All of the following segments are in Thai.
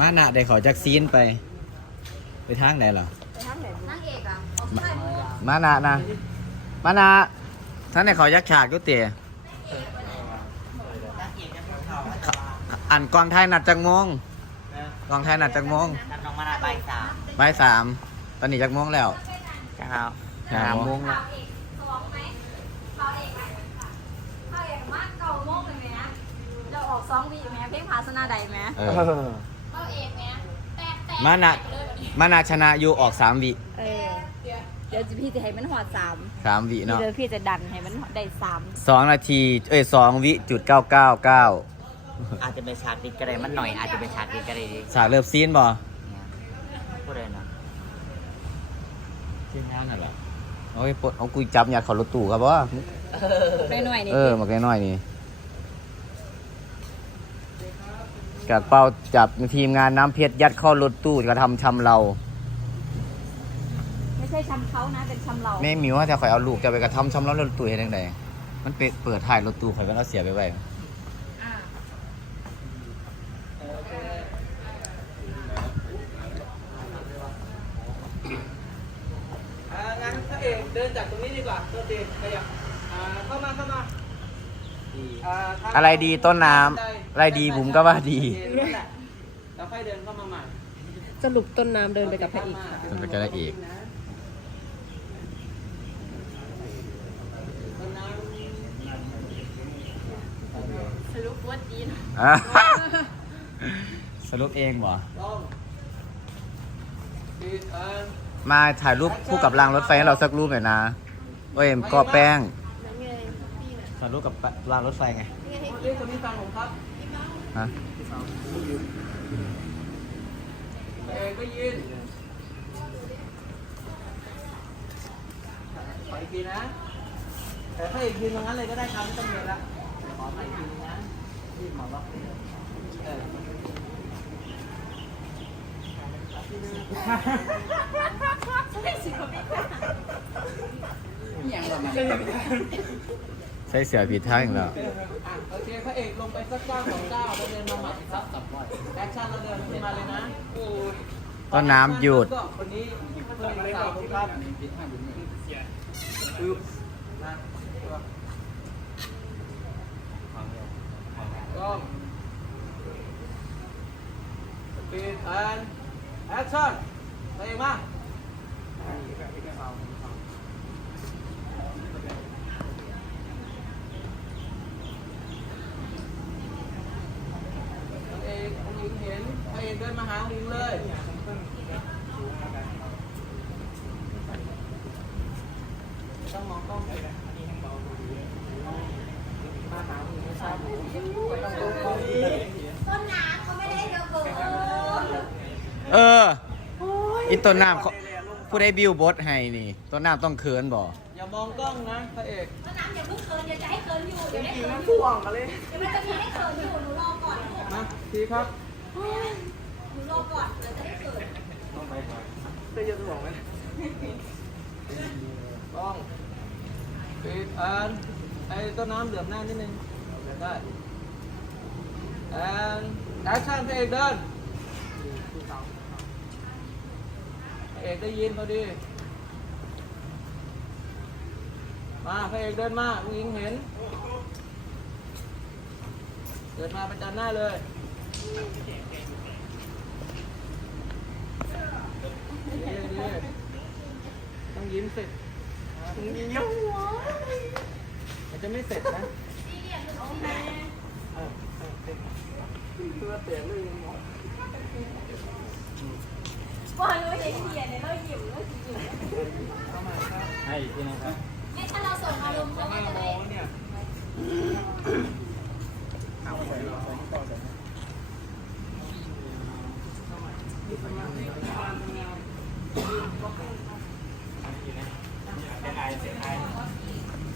มาหนะได้ขอจากซีนไป ไปทางไหนเหรอไปทางไหนนางเอกอะออกไปมือมาหนะนะมาหนะท่านไหนขอยักฉากก็เตี๋ยอันกองไทยนัดจังโมงกองไทยนัดจังโมงนัดน้องมานาบ่ายสามบ่ายสามตอนนี้จักโมงแล้วครับห้าโมงข่าวเอกสองไหมข่าวเอกไหมข่าวเอกมากเก่าโมกเลยไหมจะออกสองวีไหมเพลงพาสนาใดไหม เออ ข่าวเอกไหมแตกแตกมานะมานะชนะอยู่ออกสามวิเออ เดี๋ยวพี่จะให้มันหอดสามสามวิเนาะเดี๋ยวพี่จะดันให้มันได้สามสองนาที เอ้ยสองวิจุดเก้าเก้าเก้าอาจจะเป็นฉากติดกระไดมันหน่อยอาจจะเป็นฉากติดกระไดดิฉากเลิฟซีนบ่เนี่ยพูดเลยนะทีมงานน่ะเหรอโอ้ยปลดเอากุยจับอยากขอรถตู้ครับว่าได้หน่อยนี่เออมาใกล้น้อยนี่ กากเป้าจับทีมงานน้ำเพชรยัดเข้ารถตู้กระทำชำเรา ไม่ใช่ชำเขานะ เป็นชำเรา แม่หมิวว่าจะข่อยเอาลูกจะไปกระทำชำเรารถตู้เห็นยังไงมันเปิดเปิดถ่ายรถตู้ข่อยก็เราเสียไปไว้อ่างั้นพระเอกเดินจากตรงนี้ดีกว่าตัวดีขยับอ่าเข้ามาเข้ามา อ่าทางอะไรดีต้นน้ำอะไรดีบุ๋มก็ว่าดีโอเคนั่นแหละแล้วค่อยเดินเข้ามาใหม่สรุปต้นน้ำเดินไปกับพระเอกมันก็จะได้อีกต้นน้สรุปว่าดีนะอะสรุปเองบ่ำต้องดีเอ่อมาถ่ายรูปคู่กับรางรถไฟให้เราสักรูปหน่อยนะ โอ้ยก็แป้ง ถ่ายรูปกับรางรถไฟไงเรียกคนนี้ฟังผมครับฮะพระเอกก็ยืนขออีกทีนะ แต่พระเอกยืนตรงนั้นเลยก็ได้ครับไม่ต้องเดินละขอไปอีกทีนึงนะรีบหมอล็อกเออใช้เสือผิดทางอีกแล้วอะโอเคพระเอกลงไปสักเก้าสองเก้าแล้วเดินมาใหม่ครับแอคชั่นเราเดินขึ้นมาเลยนะต้นน้ำหยุดก็คนนี้เพิ่มอีกสามคนครับปึ๊บนะกล้องปีดแอนแอคชั่นเพลงมาพระเอกองค์หญิงเห็นพระเอกเดินมา หาองค์หญิงเลย ต้องมองกล้องเลยนะมาหาองค์หญิงไม่ทราบต้องดูกล้องเลยต้นน้ำเขาไม่ได้เดเบอร์เอออีต้นน้ำเขาผู้ได้บิวบดให้นี่ ต้นน้ำต้องเคินบ่อย่ามองกล้องนะพระเอกต้นน้ำอย่าเพิ่งเคินเดี๋ยวจะให้เคินอยู่เดี๋ยวได้เคินอยู่ห่วงมาเลยเดี๋ยวมันจะมีให้เคินอยู่หนูรอก่อนลูกมาทีครับหนู รอก่อนเดี๋ยวจะได้เคินจะยืนห่วงไหมกล้องปิดแอนไอ้ต้นน้ำเหลือบหน้านิดนึงได้แอนแอคชั่นพระเอกเดินพระเอกได้ยินพอดี มาพระเอกเดินมาผู้หญิงเห็น เดินมาประจันหน้าเลยดีดี ต้องยิ้มสิยิ้มหัวมันจะไม่เสร็จนะเออเออเออเพื่อเปลี่ยนเลยหมดว่ารู้เห็นเหียเนี่ยเราหยิบเราหยิบเข้ามาครับให้ที่นะครับไม่ถ้าเราส่งอารมณ์เขาก็จะได้ เนี่ย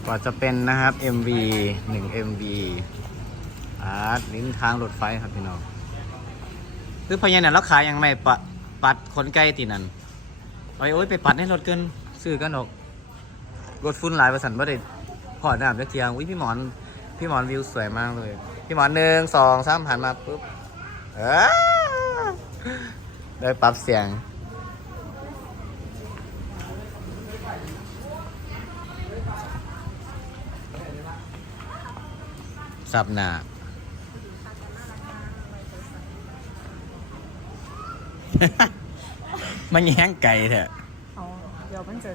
ก ว่าจะเป็นนะครับ MV 1 MV อาร์ตลิ้นทางรถไฟครับพี่น้องคือพญานาคเราขายยังไม่ปะปัดคนใกล้ตีนั่นโอ้ยโอ้ยไปปัดให้รถเกินซื้อกันหรอก รถฟุ้นหลายประสันบ่ได้พอดน้ำจักเทียงอุ้ยพี่หมอน พี่หมอนวิวสวยมากเลย พี่หมอนหนึ่งสองสามหันมาปุ๊บเออได้ปรับเสียง สับหนามันแย้งไก่เถอะเอาเดี๋ยวมันจะ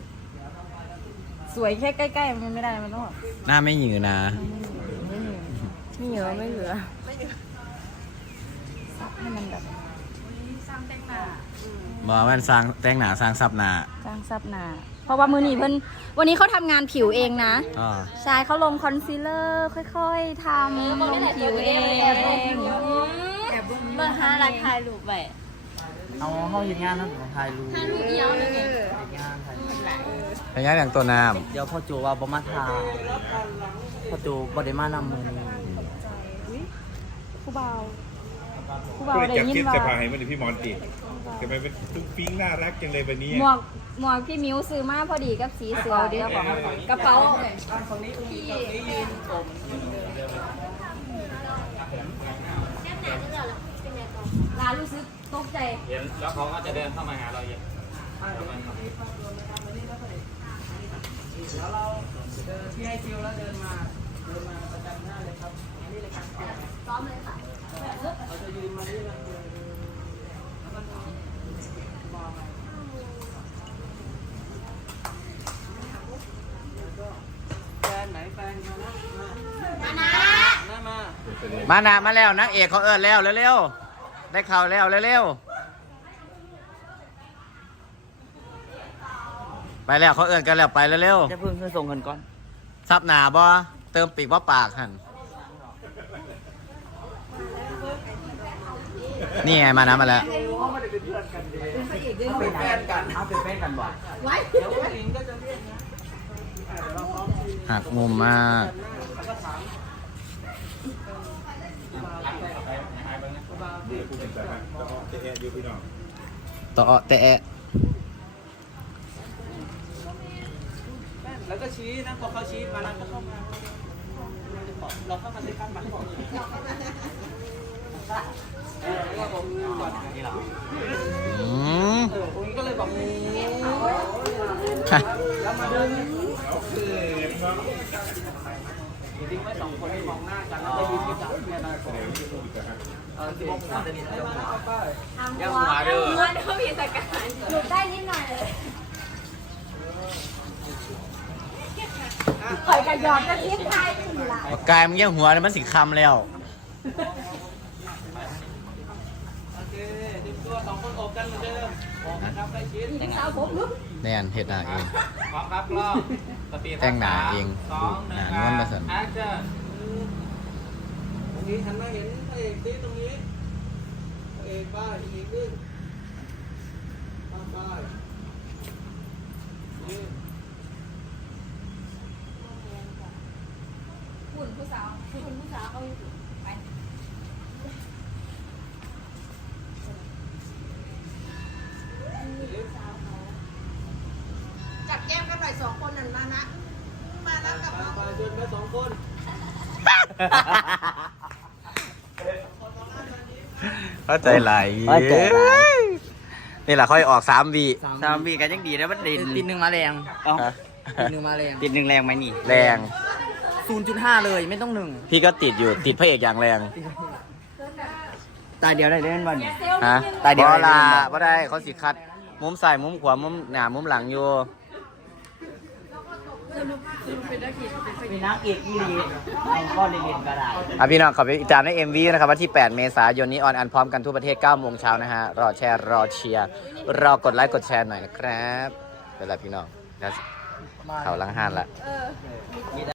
สวยแค่ใกล้ๆมันไม่ได้มันต้องแบบหน้าไม่หยือนะไม่เหลือไม่เหลือไม่เหลือให้มันแบบบอกว่ามันสร้างแต่งหนาสร้างสับหนาจ้างซับหนา เพราะว่ามือหนีเพิ่นวันนี้เขาทำงานผิวเองนะอ๋อใช่เขาลงคอนซีลเลอร์ค่อยๆทำลงผิวเองเมื่อห้าราคายรูปไปเอาห้องยิงงานนั่นของไทยรู้ลูกเดียวเลยไงงานไทยเป็นไงอย่างตัวน้เดี๋ยวพ่อจูว่าบ่มาทาพ่อจูบ่ได้มานำมือนี้ผู้เบา ผู้ก็เบาเลยได้จับยินคิดว่าสบายมันพี่มอนติทำไมเป็นตุ้งปิ้งน่ารักจังเลยวันนี้หมวกหมวกพี่มิวซื้อมาพอดีกับสีเสือเดียวของกระเป๋าร้านรู้สึกตกใจ เห็นแล้วเขาก็จะเดินเข้ามาหาเราเองพี่ให้คิวแล้วเดินมา เดินมาประจำหน้าเลยครับนี่เลยครับ ซ้อมเลยค่ะ เราจะยืนมาที่มัน แฟนไหนแฟนมานะมาหน้ามาำ มานามาแล้วนักเอกเขาเอิญแล้วเร็วๆได้ข่าวแล้วเร็วๆไปแล้วเขาเอิญกันแล้วไปเร็วจะเพิ่งเพื่อส่งเงินก่อนๆซับหนาบ่เติมปีกว่าปากหันนี่ไงมานะมาแล้วเป็นแฟนกันเอาเป็นแฟนกันบ่เดี๋ยวผู้หญิงก็จะเรียกนะหักมุมมาก เดี๋ยวพูดกันไปนะแล้วก็จะแอะอยู่พี่น้อง ต่อแต่แอะแล้วก็ชี้นะพอเขาชี้มาแล้วก็เข้ามาเราเข้ามาในข้างมันก่อนเออแล้วก็ผมก่อนนี่หรออืมเออผมก็เลยบอกค่ะแล้วมาเดิน ทิ้งไว้สองคนที่มองหน้ากันแล้วก็ยิ้มให้กันเนี่ยนะผมเออที่มองหน้าจะมีอะไรบ้างเอาไปทำหัวทำหัวเดี๋ยวมีสกัดหลุดได้นิดหน่อยเลยข่อยกันหยอดกระทิบไทยนี่ล่ะกายมึงเยี่ยหัวเลยมันสิคำแล้วโอเคดึงตัวสองคนอบกันเหมือนเดิมโอบนะครับใกล้ชิดสาวผมลุก แน่นเห็ดหนาเองพร้อมครับรอบสปีดแต่งหน้าเองสองหนึ่งหน้านวลมาสั่นแอคชั่นตรงนี้หันมาเห็นพระเอกซิตรงนี้พระเอกป้ายอีกขึ้นป้ายป้ายนี่คุณผู้สาวคุณผู้สาวเขาอยู่ สองคนนั่นมานะ มานะกับน้องป้ายเดินไปสองคนเข้าใจไหลายเข้าใจหลาย นี่แหละค่อยออกสามวีสามวีกันยังดีนะมันติดติดหนึ่งมาแรงอ๋อฮะติดหนึ่งมาแรงติดหนึ่งแรงไหมนี่ แรงศูนย์จุดห้าเลยไม่ต้องหนึ่งพี่ก็ติดอยู่ติดพระเอกอย่างแรง ตาเดียวได้เล่นวันฮะตายเดียวบ่ได้ลาเล่นบ่บ่ได้เขาสิคัดมุมซ้ายมุมขวามุมหน้ามุมหลังอยู่ เป็นนักเอกอีลีก็เรียนก็ได้อะพี่น้องขอไปติดตามใน MV นะครับวันที่ 8 เมษายนนี้ออนอันพร้อมกันทั่วประเทศ9โมงเช้านะฮะ รอแชร์ รอเชียร์ รอกดไลค์กดแชร์หน่อยนะครับเป็นไรพี่น้องแล้วเขาลังห้านละ